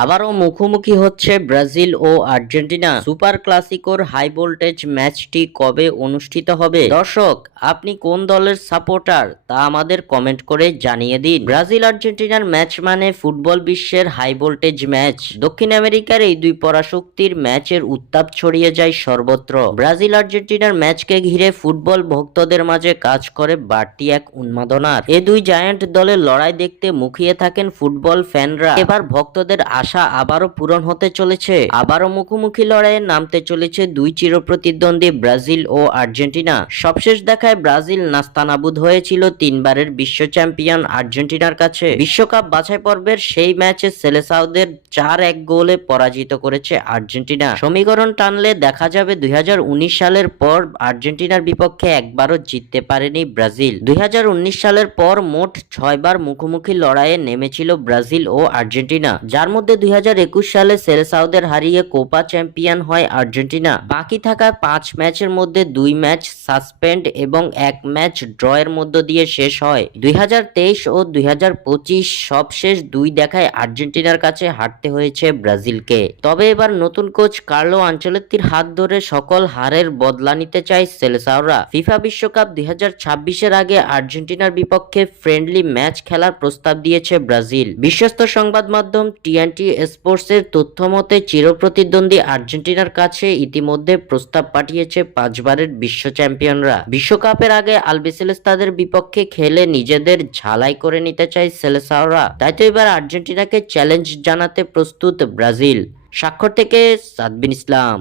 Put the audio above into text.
আবারও মুখোমুখি হচ্ছে ব্রাজিল ও আর্জেন্টিনা। সুপার ক্লাসিকোর হাই ভোল্টেজ ম্যাচটি কবে অনুষ্ঠিত হবে? দর্শক, আপনি কোন দলের সাপোর্টার তা আমাদের কমেন্ট করে জানিয়ে দিন। ব্রাজিল আর্জেন্টিনার ম্যাচ মানে ফুটবল বিশ্বের হাই ভোল্টেজ ম্যাচ। দক্ষিণ আমেরিকার এই দুই পরাশক্তির ম্যাচের উত্তাপ ছড়িয়ে যায় সর্বত্র। ব্রাজিল আর্জেন্টিনার ম্যাচকে ঘিরে ফুটবল ভক্তদের মাঝে কাজ করে বাড়তি এক উন্মাদনার। এই দুই জায়ান্ট দলের লড়াই দেখতে মুখিয়ে থাকেন ফুটবল ফ্যানরা। এবার ভক্তদের আশা আবারও পূরণ হতে চলেছে। আবারও মুখোমুখি লড়াইয়ে নামতে চলেছে দুই চিরপ্রতিদ্বন্দ্বী ব্রাজিল ও আর্জেন্টিনা। সবশেষ দেখায় ব্রাজিল নাস্তানাবুদ হয়েছিল তিনবারের বিশ্ব চ্যাম্পিয়ন আর্জেন্টিনার কাছে। বিশ্বকাপ বাছাই পর্বের সেই ম্যাচে সেলেসাওদের 4-1 গোলে পরাজিত করেছে আর্জেন্টিনা। সমীকরণ টানলে দেখা যাবে 2019 সালের পর আর্জেন্টিনার বিপক্ষে একবারও জিততে পারেনি ব্রাজিল। 2019 সালের পর মোট 6 বার মুখোমুখি লড়াইয়ে নেমেছিল ব্রাজিল ও আর্জেন্টিনা, যার মধ্যে 2021 সালে সেলেসাওদের হারিয়ে কোপা চ্যাম্পিয়ন হয় আর্জেন্টিনা। বাকি থাকা 5 ম্যাচের মধ্যে 2 ম্যাচ সাসপেন্ড এবং 1 ম্যাচ ড্রয়ের মধ্য দিয়ে শেষ হয়। 2023 ও 2025 সবশেষ 2 দেখায় আর্জেন্টিনার কাছে হারতে হয়েছে ব্রাজিলকে। তবে এবার নতুন কোচ কার্লো আনচেলত্তির হাত ধরে সকল হারের বদলা নিতে চায় সেলেসাওরা। ফিফা বিশ্বকাপ 2026-এর আগে আর্জেন্টিনার বিপক্ষে ফ্রেন্ডলি ম্যাচ খেলার প্রস্তাব দিয়েছে ব্রাজিল। বিশ্বস্ত সংবাদ মাধ্যম টিএনটি স্পোর্টসের তথ্য মতে চিরপ্রতিদ্বন্দ্বী আর্জেন্টিনার কাছে ইতিমধ্যে প্রস্তাব পাঠিয়েছে 5 বারের বিশ্ব চ্যাম্পিয়নরা। বিশ্বকাপের আগে আলবিসেলেস্তাদের বিপক্ষে খেলে নিজেদের ঝালাই করে নিতে চায় সেলেসাওরা। তাই তো এবার আর্জেন্টিনাকে চ্যালেঞ্জ জানাতে প্রস্তুত ব্রাজিল। স্বাক্ষর থেকে সাদবিন ইসলাম।